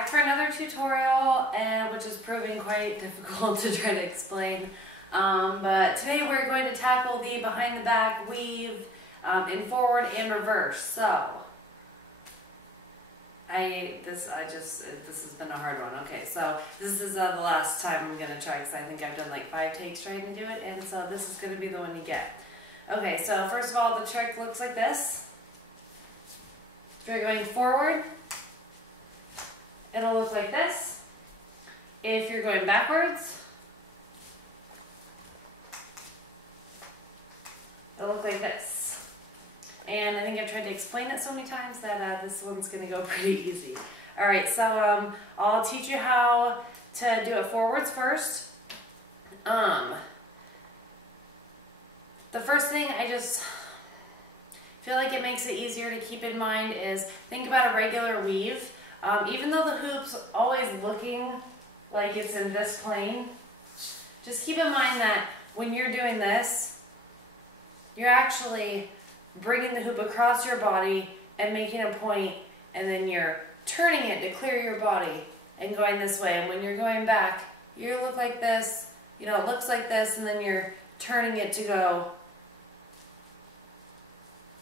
back for another tutorial, which is proving quite difficult to try to explain. But today we're going to tackle the behind the back weave in forward and reverse. So this has been a hard one. Okay, so this is the last time I'm going to try, because I think I've done like 5 takes trying to do it, and so this is going to be the one you get. Okay, so first of all, the trick looks like this. If you're going forward, it'll look like this. If you're going backwards, it'll look like this. And I think I've tried to explain it so many times that this one's going to go pretty easy. Alright, so I'll teach you how to do it forwards first. The first thing I just feel like it makes it easier to keep in mind is think about a regular weave. Even though the hoop's always looking like it's in this plane, just keep in mind that when you're doing this, you're actually bringing the hoop across your body and making a point, and then you're turning it to clear your body and going this way. And when you're going back, you look like this, you know, it looks like this, and then you're turning it to go.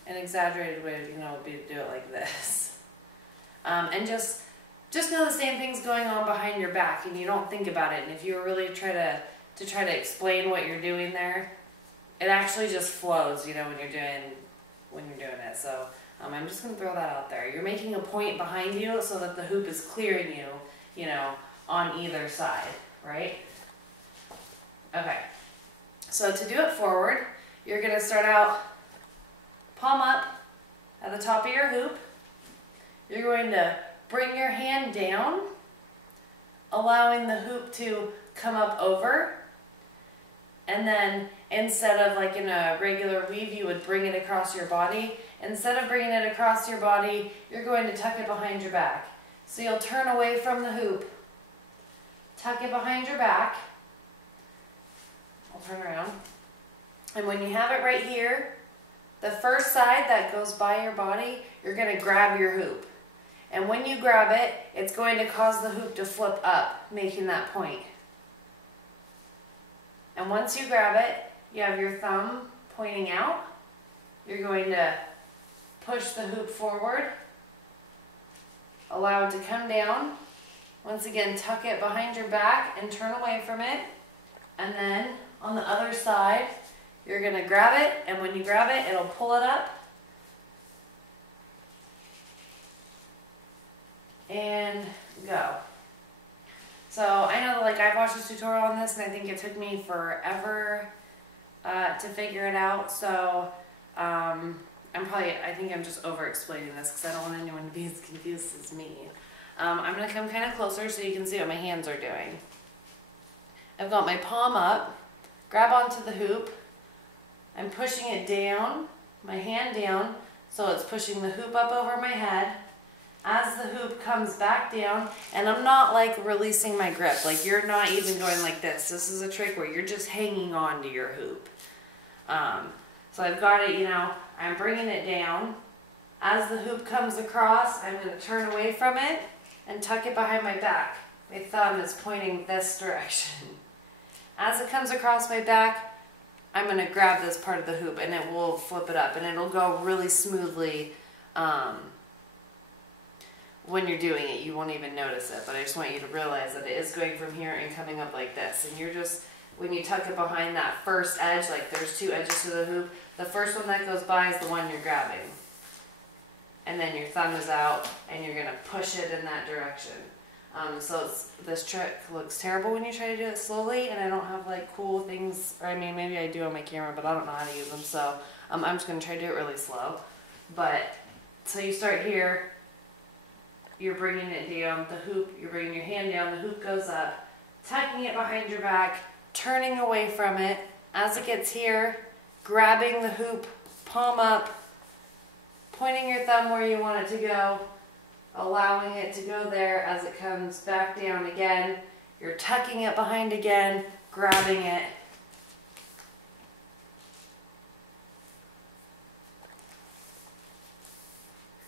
An exaggerated way, you know, would be to do it like this. And just know the same thing's going on behind your back, and you don't think about it. And if you really try to explain what you're doing there, it actually just flows, you know, when you're doing it. So I'm just going to throw that out there. You're making a point behind you so that the hoop is clearing you, you know, on either side, right? Okay. So to do it forward, you're going to start out palm up at the top of your hoop. You're going to bring your hand down, allowing the hoop to come up over. And then instead of like in a regular weave, you would bring it across your body. Instead of bringing it across your body, you're going to tuck it behind your back. So you'll turn away from the hoop, tuck it behind your back. I'll turn around. And when you have it right here, the first side that goes by your body, you're going to grab your hoop. And when you grab it, it's going to cause the hoop to flip up, making that point. And once you grab it, you have your thumb pointing out. You're going to push the hoop forward, allow it to come down. Once again, tuck it behind your back and turn away from it. And then on the other side, you're going to grab it, and when you grab it, it'll pull it up. And go. So I know that like I've watched this tutorial on this, and I think it took me forever to figure it out. So I think I'm just over explaining this because I don't want anyone to be as confused as me. I'm going to come kind of closer so you can see what my hands are doing. I've got my palm up, grab onto the hoop. I'm pushing it down, my hand down, so it's pushing the hoop up over my head. As the hoop comes back down, and I'm not like releasing my grip, like you're not even going like this. This is a trick where you're just hanging on to your hoop. So I've got it, you know, I'm bringing it down. As the hoop comes across, I'm going to turn away from it and tuck it behind my back. My thumb is pointing this direction. As it comes across my back, I'm going to grab this part of the hoop, and it will flip it up, and it'll go really smoothly. When you're doing it, you won't even notice it, but I just want you to realize that it is going from here and coming up like this. And you're just, when you tuck it behind that first edge, like there's 2 edges to the hoop, the first one that goes by is the one you're grabbing. And then your thumb is out, and you're going to push it in that direction. So this trick looks terrible when you try to do it slowly, and I don't have like cool things, or I mean maybe I do on my camera, but I don't know how to use them, so I'm just going to try to do it really slow. But, so you start here, you're bringing it down, the hoop, you're bringing your hand down, the hoop goes up, tucking it behind your back, turning away from it. As it gets here, grabbing the hoop, palm up, pointing your thumb where you want it to go, allowing it to go there. As it comes back down again, you're tucking it behind again, grabbing it.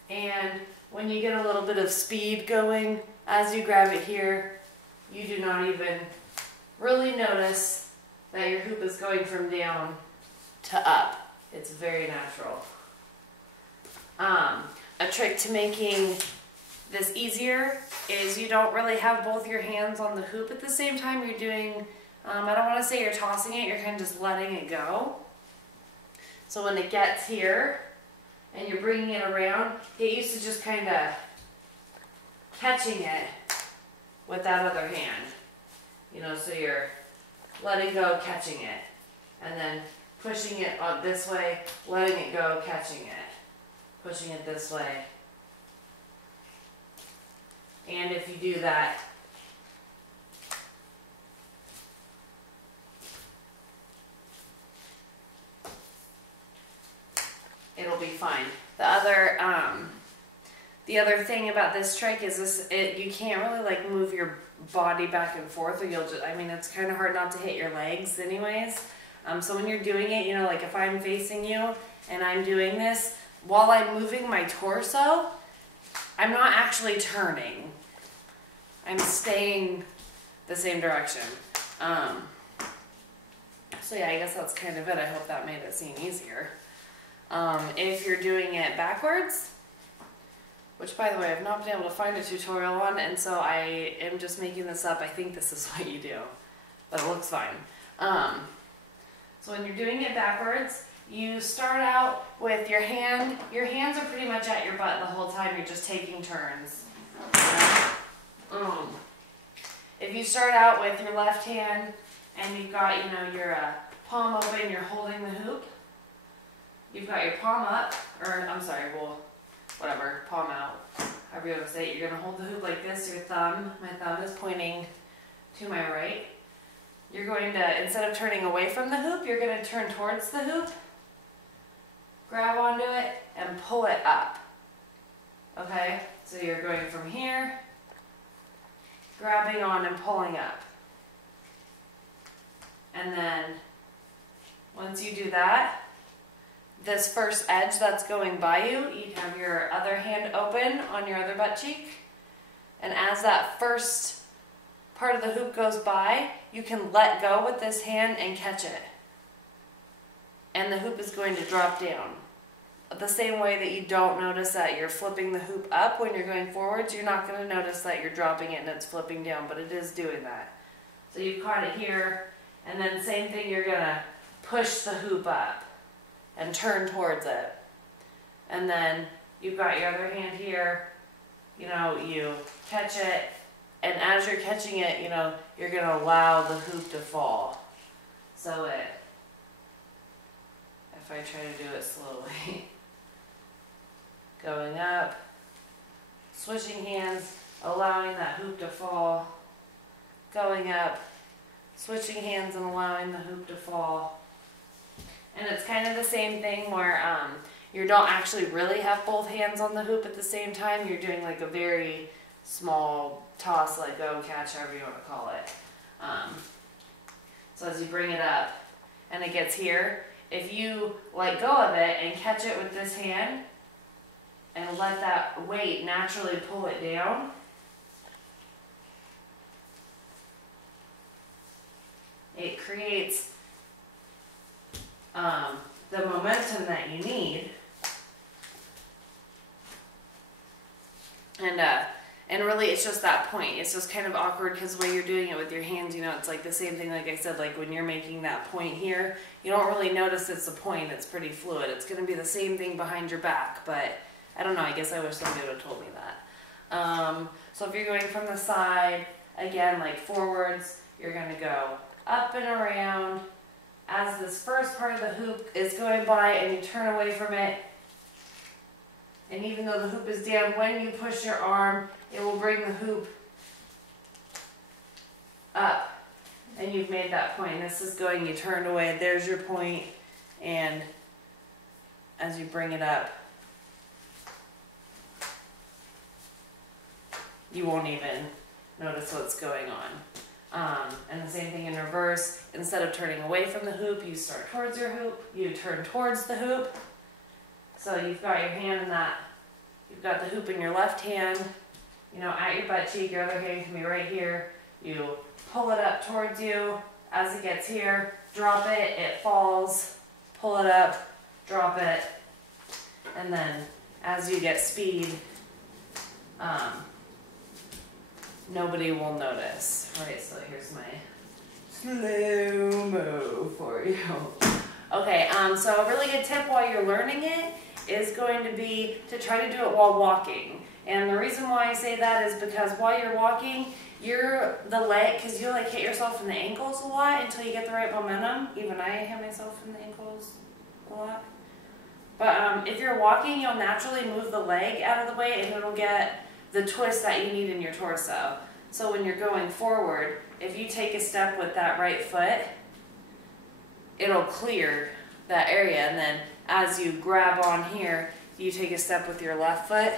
And when you get a little bit of speed going, as you grab it here, you do not even really notice that your hoop is going from down to up. It's very natural. A trick to making this easier is you don't really have both your hands on the hoop at the same time. You're doing, I don't want to say you're tossing it, you're kind of just letting it go. So when it gets here and you're bringing it around, get used to just kind of catching it with that other hand. You know, so you're letting go, catching it, and then pushing it on this way, letting it go, catching it, pushing it this way. And if you do that, it'll be fine. The other thing about this trick is you can't really like move your body back and forth, or you'll just, I mean, it's kind of hard not to hit your legs anyways. So when you're doing it, you know, like if I'm facing you and I'm doing this, while I'm moving my torso, I'm not actually turning. I'm staying the same direction. So yeah, I guess that's kind of it. I hope that made it seem easier. If you're doing it backwards, which by the way, I've not been able to find a tutorial on, and so I am just making this up. I think this is what you do, but it looks fine. So when you're doing it backwards, you start out with your hand. Your hands are pretty much at your butt the whole time. You're just taking turns. If you start out with your left hand and you've got, you know, your palm open, you're holding the hoop. You've got your palm up, or I'm sorry, well, whatever, palm out, however you want to say it. You're going to hold the hoop like this, your thumb, my thumb is pointing to my right. You're going to, instead of turning away from the hoop, you're going to turn towards the hoop, grab onto it, and pull it up. Okay? So you're going from here, grabbing on and pulling up. And then, once you do that, this first edge that's going by you, you have your other hand open on your other butt cheek. And as that first part of the hoop goes by, you can let go with this hand and catch it. And the hoop is going to drop down. The same way that you don't notice that you're flipping the hoop up when you're going forwards, you're not going to notice that you're dropping it and it's flipping down, but it is doing that. So you've caught it here, and then same thing, you're going to push the hoop up and turn towards it. And then you've got your other hand here, you know, you catch it, and as you're catching it, you know, you're going to allow the hoop to fall. So if I try to do it slowly, going up, switching hands, allowing that hoop to fall, going up, switching hands and allowing the hoop to fall. And it's kind of the same thing where you don't actually really have both hands on the hoop at the same time. You're doing like a very small toss, let go, catch, however you want to call it. So as you bring it up and it gets here, if you let go of it and catch it with this hand and let that weight naturally pull it down, it creates the momentum that you need, and really it's just that point. It's just kind of awkward because the way you're doing it with your hands, you know, it's like the same thing like I said, like when you're making that point here, you don't really notice it's a point. It's pretty fluid. It's going to be the same thing behind your back, but I don't know, I guess I wish somebody would have told me that. So if you're going from the side, again, like forwards, you're going to go up and around. As this first part of the hoop is going by and you turn away from it, and even though the hoop is down, when you push your arm, it will bring the hoop up, and you've made that point. And this is going, you turned away, there's your point, and as you bring it up, you won't even notice what's going on. And the same thing in reverse. Instead of turning away from the hoop, you start towards your hoop, you turn towards the hoop. So you've got your hand in that, you've got the hoop in your left hand, you know, at your butt cheek. Your other hand can be right here. You pull it up towards you. As it gets here, drop it, it falls, pull it up, drop it, and then as you get speed, nobody will notice. Right, so here's my slow-mo for you. Okay, so a really good tip while you're learning it is going to be to try to do it while walking. And the reason why I say that is because while you're walking, the leg, because you like hit yourself in the ankles a lot until you get the right momentum. Even I hit myself in the ankles a lot. But if you're walking, you'll naturally move the leg out of the way and it'll get the twist that you need in your torso. So when you're going forward, if you take a step with that right foot, it'll clear that area. And then as you grab on here, you take a step with your left foot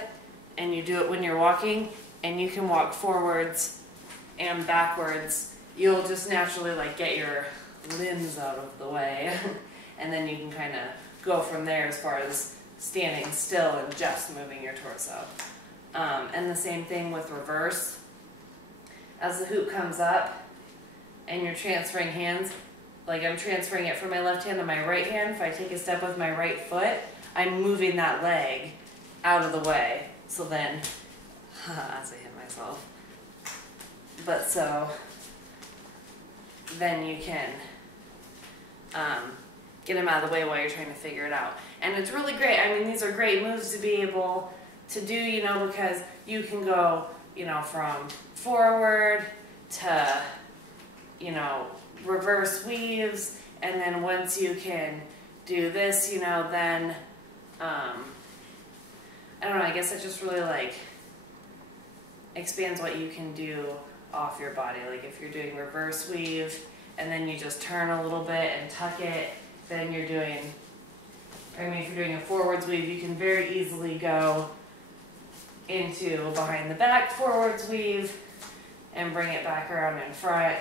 and you do it when you're walking, and you can walk forwards and backwards. You'll just naturally like get your limbs out of the way and then you can kind of go from there as far as standing still and just moving your torso. And the same thing with reverse. As the hoop comes up and you're transferring hands, like I'm transferring it from my left hand to my right hand. If I take a step with my right foot, I'm moving that leg out of the way. So then, as I hit myself, but so then you can get them out of the way while you're trying to figure it out. And it's really great. I mean, these are great moves to be able to do, you know, because you can go, you know, from forward to, you know, reverse weaves, and then once you can do this, you know, then I don't know, I guess it just really like expands what you can do off your body. Like if you're doing reverse weave and then you just turn a little bit and tuck it, then you're doing, I mean, if you're doing a forwards weave, you can very easily go into behind the back forwards weave and bring it back around in front.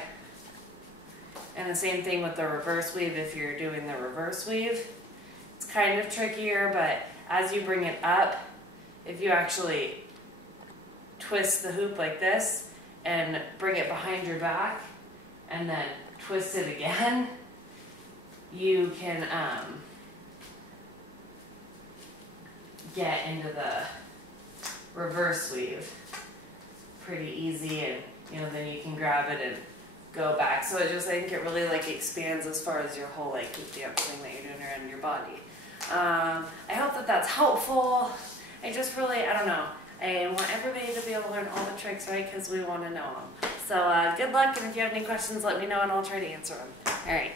And the same thing with the reverse weave. If you're doing the reverse weave, it's kind of trickier, but as you bring it up, if you actually twist the hoop like this and bring it behind your back and then twist it again, you can get into the reverse weave pretty easy, and you know, then you can grab it and go back. So I think it really like expands as far as your whole like hoop dance thing that you're doing around your body. I hope that that's helpful. I just really, I don't know, I want everybody to be able to learn all the tricks, right? Because we want to know them. So good luck, and if you have any questions, let me know and I'll try to answer them. All right.